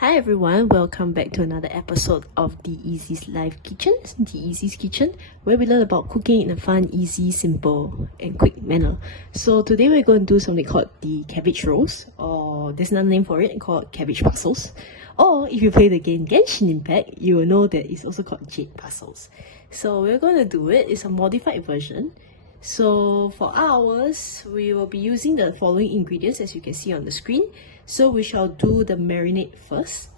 Hi everyone, welcome back to another episode of The Easy's Live Kitchen, The Easy's Kitchen, where we learn about cooking in a fun, easy, simple and quick manner. So today we're going to do something called the cabbage rolls, or there's another name for it called cabbage parcels. Or if you play the game Genshin Impact, you will know that it's also called Jade parcels. So we're going to do it, it's a modified version. So for ours, we will be using the following ingredients as you can see on the screen. So we shall do the marinade first.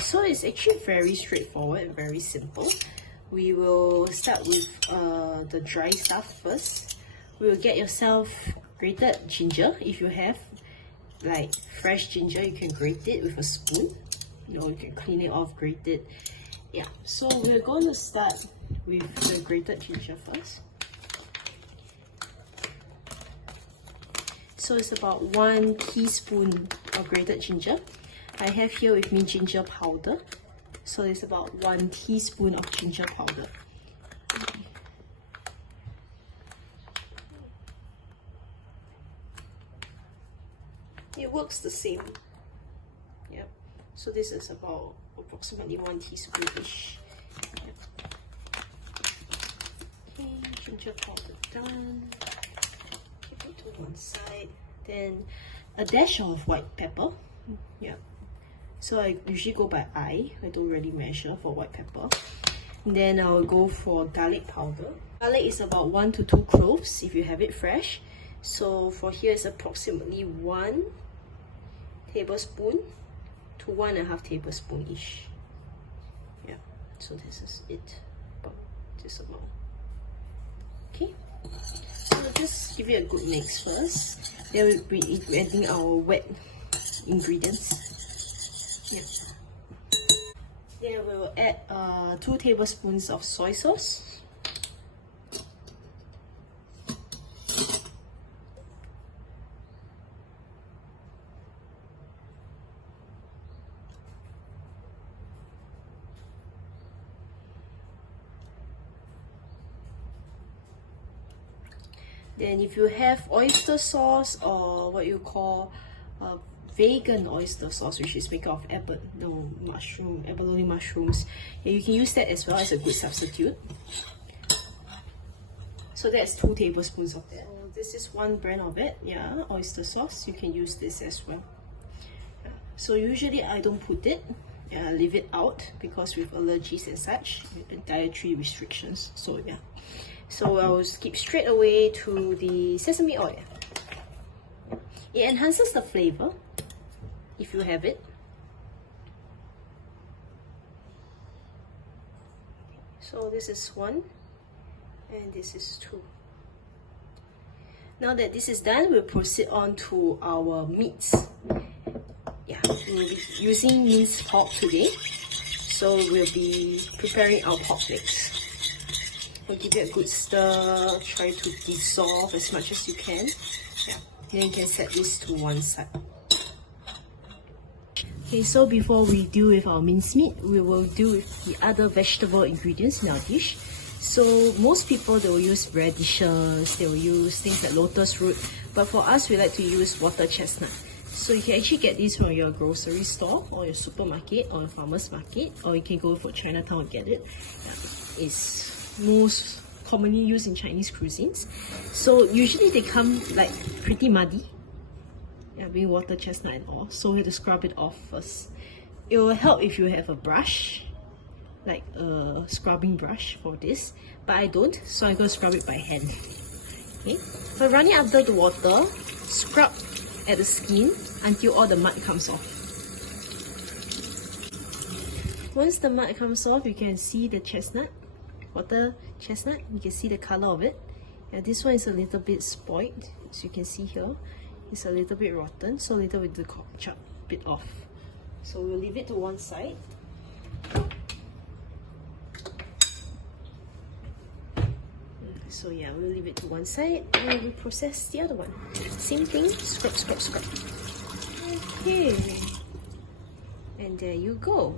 So it's actually very straightforward and very simple. We will start with the dry stuff first. We will get yourself grated ginger. If you have like fresh ginger, you can grate it with a spoon. You know, you can clean it off, grate it. Yeah, so we're going to start with the grated ginger first. So it's about 1 teaspoon of grated ginger. I have here with me ginger powder. So it's about 1 teaspoon of ginger powder. It works the same. Yep. So this is about approximately 1 teaspoon-ish. Yep. Okay, ginger powder done. Keep it to one side. Then a dash of white pepper. Yeah. So I usually go by eye. I don't really measure for white pepper. And then I'll go for garlic powder. Garlic is about 1 to 2 cloves if you have it fresh. So for here is approximately 1 tablespoon to 1.5 tablespoon-ish. Yeah. So this is it. About this amount. Okay. So just give it a good mix first. Then we'll be adding our wet ingredients. Yeah. Then we will add 2 tablespoons of soy sauce. Then if you have oyster sauce or what you call vegan oyster sauce, which is made of abalone mushrooms, yeah, you can use that as well as a good substitute. So that's 2 tablespoons of that. So this is 1 brand of it, yeah, oyster sauce. You can use this as well. Yeah. So usually I don't put it, leave it out because with allergies and such, and dietary restrictions. So yeah. So I'll skip straight away to the sesame oil. It enhances the flavor if you have it. So this is 1 and this is 2. Now that this is done, we'll proceed on to our meats. Yeah, we'll be using minced pork today. So we'll be preparing our pork flakes. We'll give it a good stir, try to dissolve as much as you can. Yeah. Then you can set this to one side. Okay, so before we deal with our mincemeat, we will deal with the other vegetable ingredients in our dish. So most people, they will use radishes, they will use things like lotus root, but for us, we like to use water chestnut. So you can actually get this from your grocery store or your supermarket or your farmer's market, or you can go for Chinatown and get it. Yeah, it's most commonly used in Chinese cuisines. So usually they come like pretty muddy, yeah, being water chestnut and all, so we have to scrub it off first. It will help if you have a brush, like a scrubbing brush for this, but I don't, so I'm going to scrub it by hand. Okay, so run it under the water, scrub at the skin until all the mud comes off. Once the mud comes off, you can see the chestnut, water chestnut, you can see the color of it. Yeah, this one is a little bit spoiled, as you can see here. It's a little bit rotten, so later we'll chop a bit off. So we'll leave it to one side. So yeah, we'll leave it to one side and we'll process the other one. Same thing, scrub, scrub, scrub. Okay. And there you go.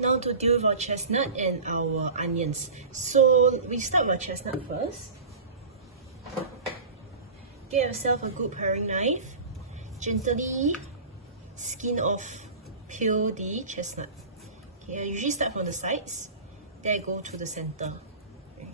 Now to deal with our chestnut and our onions. So we start with our chestnut first. Get yourself a good paring knife. Gently skin off peel the chestnut. Okay, I usually start from the sides, then I go to the center. Okay.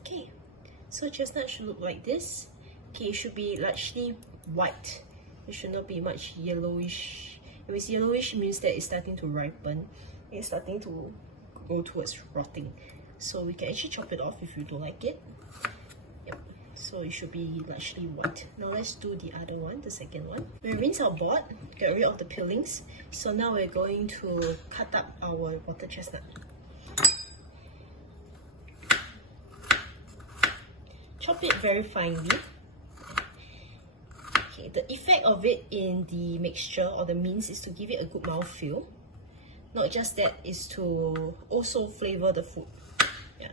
Okay, so chestnut should look like this. Okay, it should be largely white. It should not be much yellowish. If it's yellowish, it means that it's starting to ripen. It's starting to go towards rotting. So we can actually chop it off if you don't like it. Yep. So it should be largely white. Now let's do the other one, the second one. We rinse our board, get rid of the peelings. So now we're going to cut up our water chestnut. Chop it very finely. Okay, the effect of it in the mixture or the mince is to give it a good mouthfeel. Not just that, is to also flavour the food. Yeah.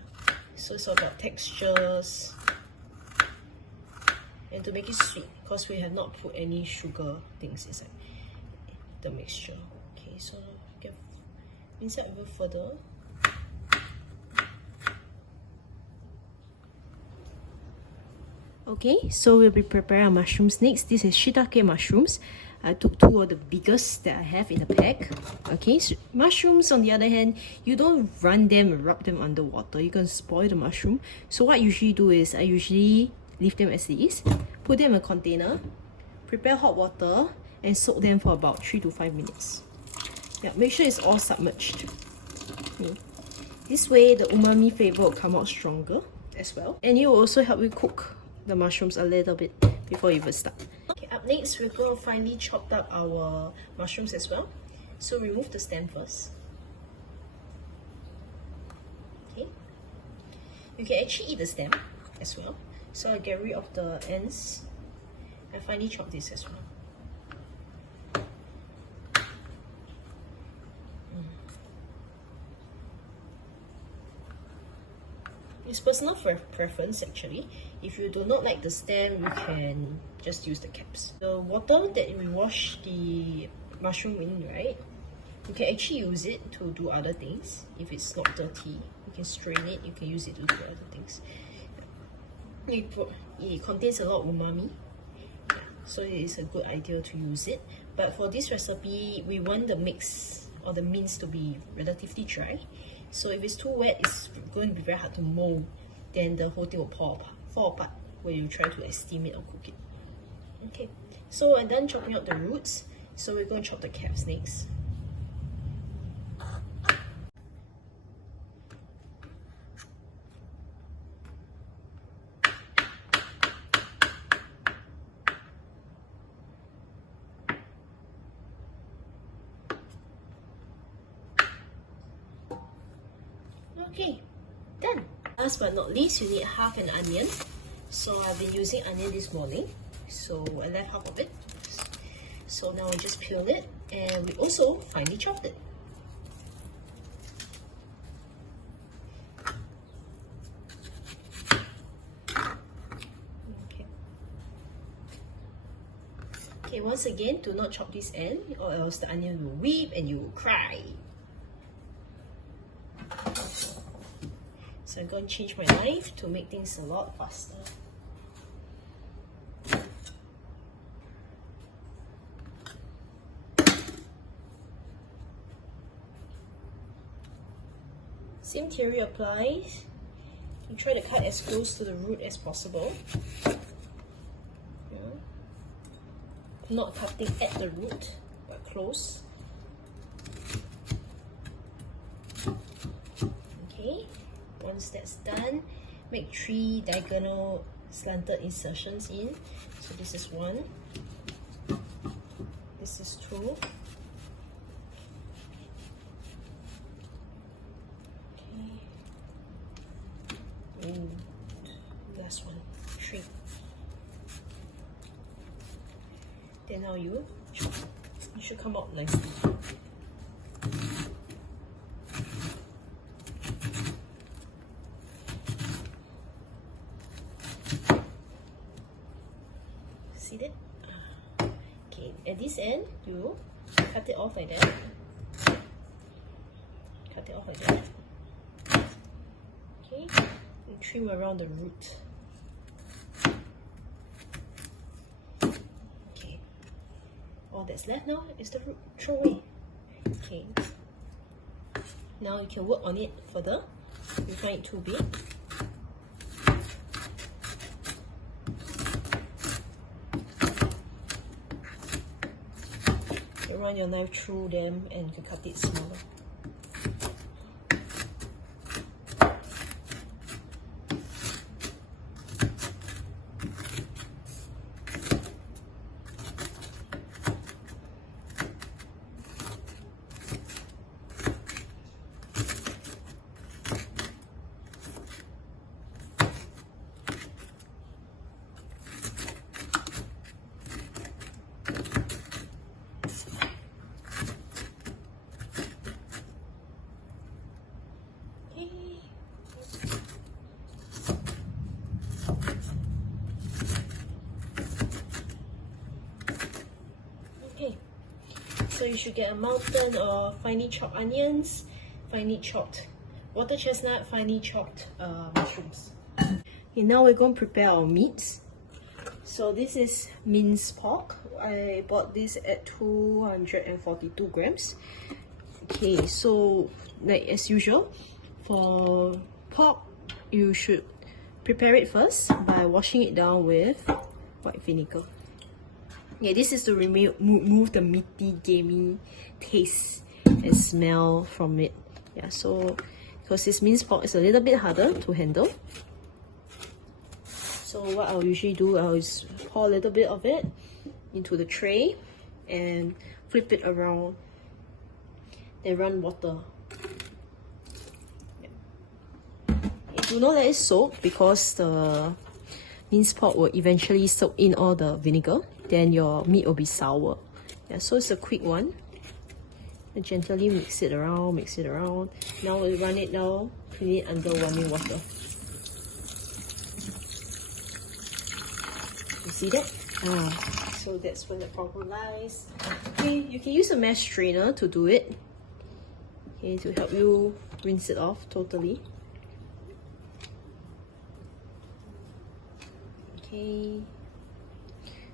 So it's about textures and to make it sweet, because we have not put any sugar things inside the mixture. Okay, so get mince it even further. Okay, so we'll be preparing our mushrooms next. This is shiitake mushrooms. I took 2 of the biggest that I have in the pack. Okay, so mushrooms on the other hand, you don't run them and rub them underwater. You can spoil the mushroom. So what I usually do is I usually leave them as is, put them in a container, prepare hot water, and soak them for about 3 to 5 minutes. Yeah, make sure it's all submerged. Okay. This way the umami flavor will come out stronger as well, and it will also help you cook the mushrooms a little bit before you even start. Okay, up next we're going to finely chop up our mushrooms as well. So remove the stem first. Okay, you can actually eat the stem as well. So I get rid of the ends and finely chop this as well. It's personal preference actually. If you do not like the stem, you can just use the caps. The water that we wash the mushroom in, right? You can actually use it to do other things. If it's not dirty, you can strain it, you can use it to do other things. It contains a lot of umami, so it is a good idea to use it. But for this recipe, we want the mix or the mince to be relatively dry. So if it's too wet, it's going to be very hard to mold. Then the whole thing will fall apart when you try to steam it or cook it. Okay, so I'm done chopping out the roots. So we're going to chop the caps next. Okay, done. Last but not least, you need half an onion. So I've been using onion this morning, so I left half of it. So now I just peel it, and we also finely chopped it. Okay, once again, do not chop this end or else the onion will weep and you will cry. So I'm going to change my knife to make things a lot faster. Same theory applies. You try to cut as close to the root as possible. Yeah. Not cutting at the root, but close. Okay. Once that's done, make 3 diagonal slanted insertions in. So this is 1, this is 2, and last one, 3. Then now you should come out nicely. See that? Okay, at this end, you cut it off like that. Cut it off like that. Okay, and trim around the root. Okay, all that's left now is the root. Throw away. Okay, now you can work on it further. You find it too big. Run your knife through them and you can cut it smaller. So you should get a mountain of finely chopped onions, finely chopped water chestnut, finely chopped mushrooms. Okay, now we're going to prepare our meats. So this is minced pork. I bought this at 242 grams. Okay, so like as usual, for pork, you should prepare it first by washing it down with white vinegar. Yeah, this is to remove the meaty, gamey taste and smell from it. Yeah, so because this minced pork is a little bit harder to handle. So what I'll usually do, I'll just pour a little bit of it into the tray and flip it around. Then run water. Yeah. Do not let it soak because the minced pork will eventually soak in all the vinegar. Then your meat will be sour. Yeah, so it's a quick one. And gently mix it around, mix it around. Now we'll run it down, clean it under warming water. You see that? So that's where the problem lies. Okay, you can use a mesh strainer to do it. Okay, to help you rinse it off totally. Okay.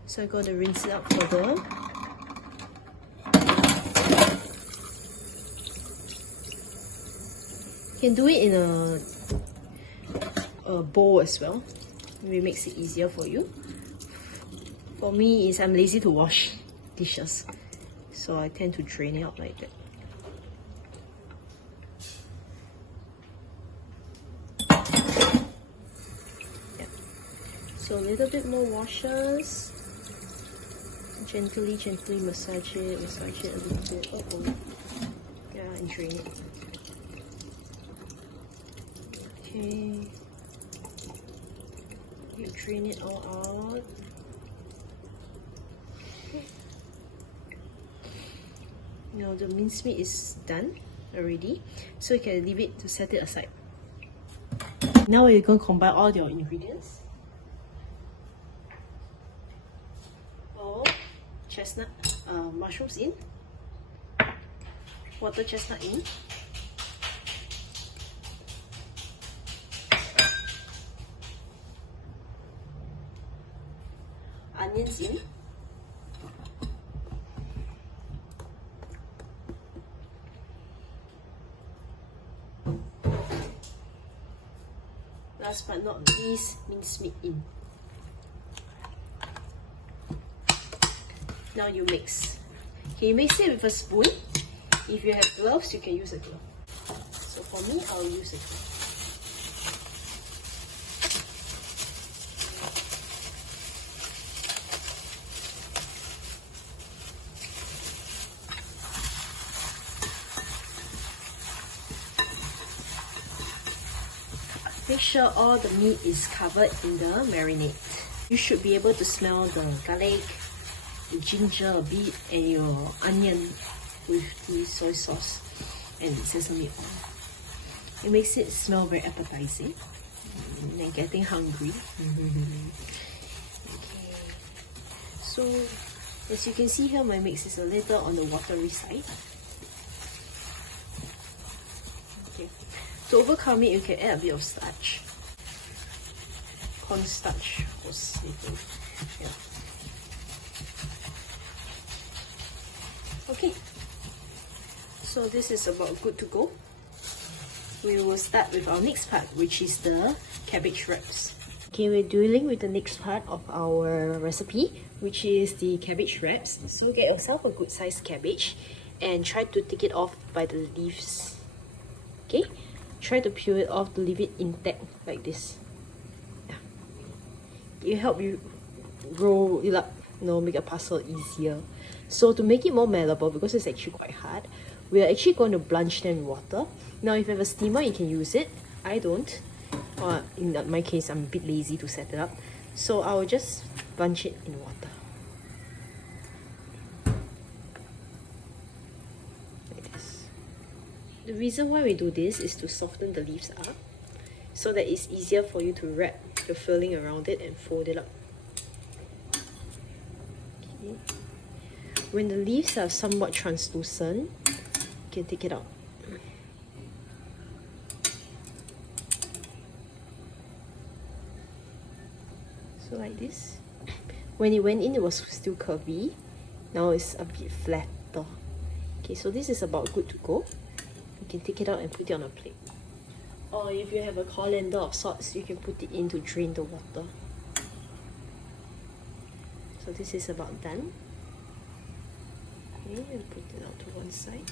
So I'm going to rinse it out further. You can do it in a bowl as well. Maybe it makes it easier for you. For me, I'm lazy to wash dishes, so I tend to drain it out like that. Yeah. So a little bit more washes. Gently massage it a little bit. Oh. Yeah, and drain it. Okay. You drain it all out. Okay. Now the mincemeat is done already, so you can leave it to set it aside. Now we're going to combine all your ingredients. Chestnut mushrooms in, water chestnut in, onions in, last but not least, mincemeat in. Now you mix. Okay, you mix it with a spoon. If you have gloves, you can use a glove. So for me, I'll use a glove. Make sure all the meat is covered in the marinade. You should be able to smell the garlic, the ginger a bit, and your onion with the soy sauce and sesame oil. It makes it smell very appetizing. I'm getting hungry. Okay. So, as you can see here, my mix is a little on the watery side. Okay. To overcome it, you can add a bit of starch. Cornstarch was little. Yeah. Okay. So this is about good to go. We will start with our next part, which is the cabbage wraps. Okay, we're dealing with the next part of our recipe, which is the cabbage wraps. So get yourself a good sized cabbage and try to take it off by the leaves. Okay, try to peel it off to leave it intact like this. Yeah, it help you roll it up, make a parcel easier. So to make it more malleable, because it's actually quite hard, we are actually going to blanch them in water. Now if you have a steamer, you can use it. I don't. In my case, I'm a bit lazy to set it up. So I will just blanch it in water. Like this. The reason why we do this is to soften the leaves up, so that it's easier for you to wrap your filling around it and fold it up. Okay. When the leaves are somewhat translucent, you can take it out. So like this. When it went in, it was still curvy. Now it's a bit flatter. Okay, so this is about good to go. You can take it out and put it on a plate. Or if you have a colander of sorts, you can put it in to drain the water. So this is about done. Okay, and put it out to one side.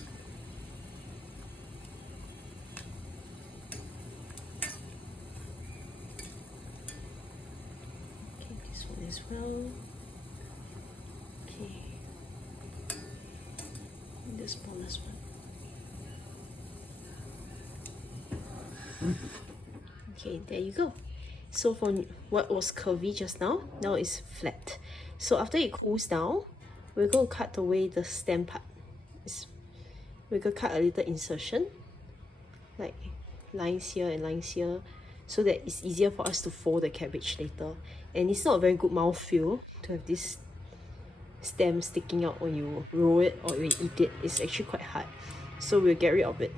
As well. Okay, and the smallest one. Okay, there you go. So for what was curvy just now it's flat. So after it cools down, we're going to cut away the stem part. We're going to cut a little insertion, like lines here and lines here, so that it's easier for us to fold the cabbage later. And it's not a very good mouthfeel to have this stem sticking out when you roll it or when you eat it. It's actually quite hard. So we'll get rid of it.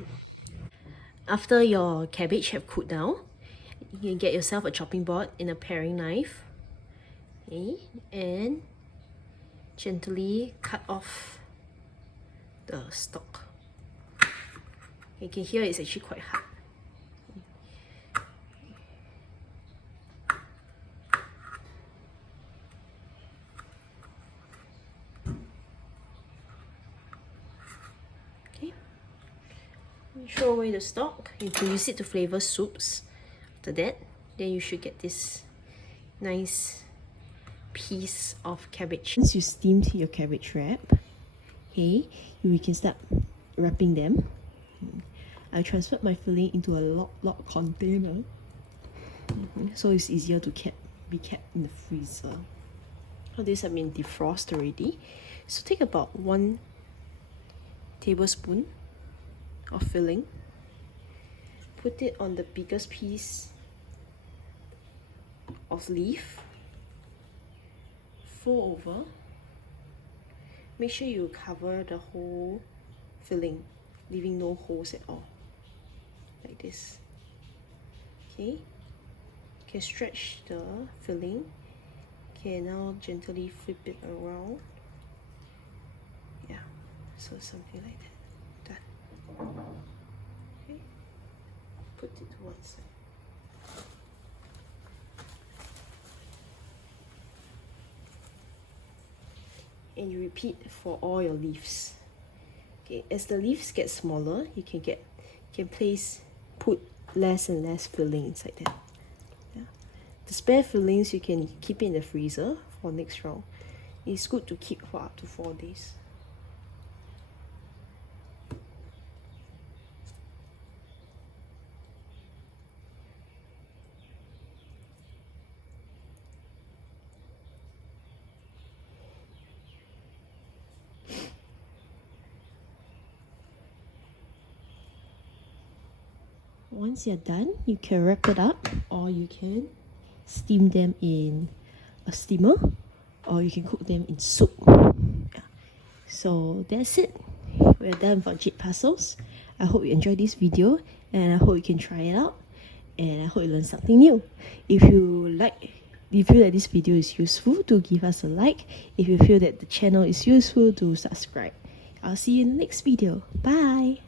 After your cabbage have cooled down, you can get yourself a chopping board and a paring knife. Okay, and gently cut off the stalk. You can hear it's actually quite hard. Throw away the stalk. You can use it to flavor soups. After that, then you should get this nice piece of cabbage. Once you steamed your cabbage wrap, okay, we can start wrapping them. I transferred my filling into a lock container, so it's easier to be kept in the freezer. All these have been defrosted already. So take about 1 tablespoon of filling, put it on the biggest piece of leaf, fold over, make sure you cover the whole filling, leaving no holes at all, like this. Okay, you can stretch the filling. Okay, now gently flip it around. Yeah, so something like that. Okay, put it to one side. And you repeat for all your leaves. Okay, as the leaves get smaller, you can put less and less filling inside them. Yeah. The spare fillings you can keep in the freezer for next round. It's good to keep for up to 4 days. once you're done, you can wrap it up, or you can steam them in a steamer, or you can cook them in soup. Yeah. So that's it. We're done for Jade parcels. I hope you enjoyed this video, and I hope you can try it out, and I hope you learned something new. If you feel that this video is useful, do give us a like. If you feel that the channel is useful, do subscribe. I'll see you in the next video. Bye!